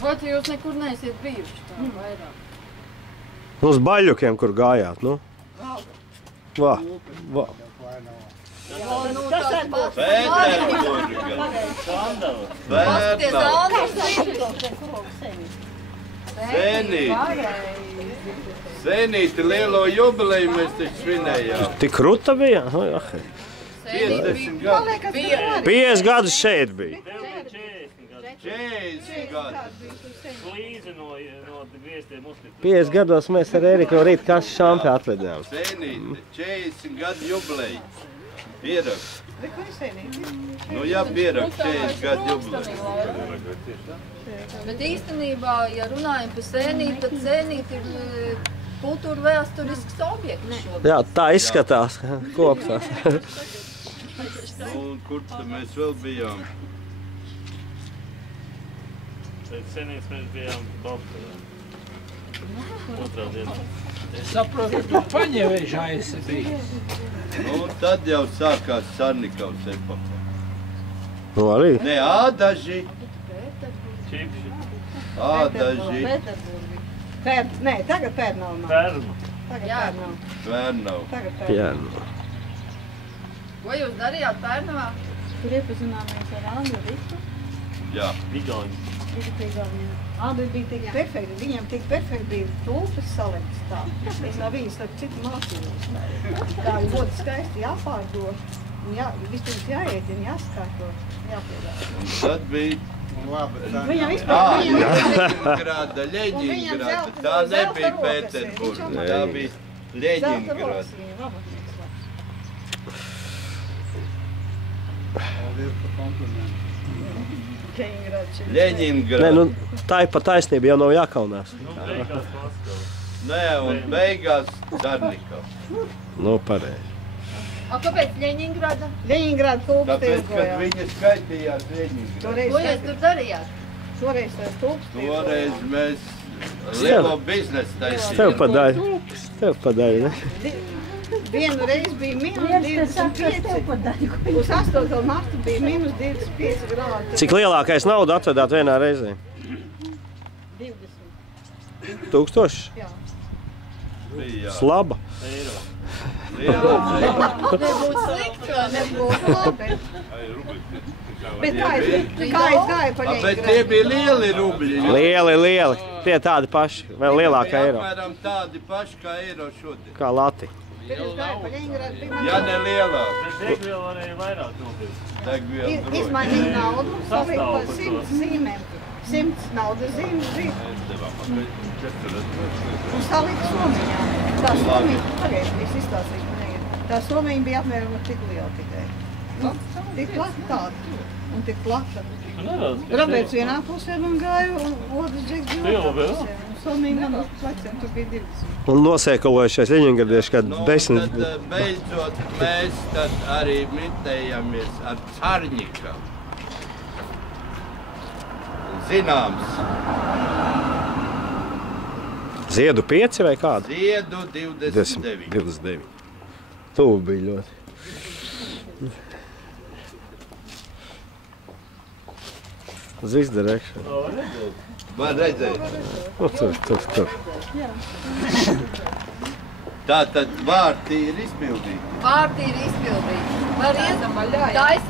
Vai jūs nekur neesiet bijuši tā vairāk? Uz baļļukiem, kur gājāt, nu? Vā. Senīti lielo jubileju mēs taču svinējām. Tik kruta bija? 50 gadi. 50 gadus šeit bija. 40 gadi. 50 gados mēs ar Eriku no rīta kašu šampi atvedām. Senīti, 40 gadu jubileju. Pierakst. Nu jā, pierakst 40 gadu jubileju. Bet īstenībā, ja runājam par Sēnīti, tad Sēnīti ir kultūra vēsturisks objekts šodien. Jā, tā izskatās kopsās. Nu, kur tad mēs vēl bijām? Pēc Senītes mēs bijām Baltkājā. Otrā dienā. Es saprotu, ka tu Paņevežā esi bijis. Nu, tad jau sākās Sarnikavas epoha. Nu arī? Ne, Ādaži. Čipši. Ādaži. Nē, tagad Pērnau nav. Pērnu. Tagad Pērnau. Tvērnau. Tagad Pērnau. Jā. Ko jūs darījāt Pērnavā? Tur iepazināmies ar Andru Riku. Jā. Vigāņi. Andru bija tik perfekti, viņam tik perfekti bija tulpes salikts tā. Es no viņas ar citu mācījos. Tā ir ļoti skaisti jāpārdo. Vispirms jāiet un jāskārto, jāpiedāvā. Un tad bija Viņam vispār, Leņingrada, Leņingrada. Tā nebija Pēterburga, tā bija Leņingrada. Leņingrada. Nē, nu, tā ir pa taisnība, jau nav jākaunās. Nu, beigās Maskava. Nē, un beigās Sarnikavs. Nu, pareizi. A, kāpēc Ļeņingrada? Leņingrada tulpes Tāpēc, kad tirgojā. viņa skaitījās Leņingrada. Ko jūs tur darījāt? Šoreiz tulpes tirgojā. Toreiz mēs lielo biznesu Tev taisījām. pa daļu. Tev pa daļu, ne? Vienu reizi bija minus 25. Uz 8. martu bija minus 25 grādi. Cik lielākais naudu atvedāt vienā reizē? 20. 1000? Jā. Bija, Slaba. Eiro. lielo Nebūtu slikti, vai nebūtu labi? Bet kā es gāju pa Bet tie Leņingradu? bija lieli rubļi. Lieli. Tie tādi paši, vēl lielāka eiro. Apmēram tādi paši kā eiro šodien. Kā lati. Bet es gāju pa Leņingradu, bija Ja ne lielāk. Bet degvielu varēja vairāk nopirkt. Degviela droši. izmainīt naudu, salikt pa Sastāv par 100 zīmēm. 100 naudas zīmes bija. Un salikt somiņā. Tā somiņa, pagaid, es izstāstīšu man. Tā somiņa bija apmēram tik liela tikai. Tik plata tāda un tik plata. Roberts vienā pusē man gāja un otrs džeks bija otrā pusē. Somiņa man uz pleciem tur bija 20. Un nosēkalojušies Ļeņingradieši, kad Nu, 10. tad beidzot mēs tad arī mitējamies ar Carņikavu. Zināms, Ziedu 5 vai kādu? Ziedu 29. 29. Tuvu bija ļoti. Uz izdarēkšanu. Man redzēja. Nu, tur. Tā tad vārti ir izpildīti. Vārti ir izpildīti. Var iet, taisam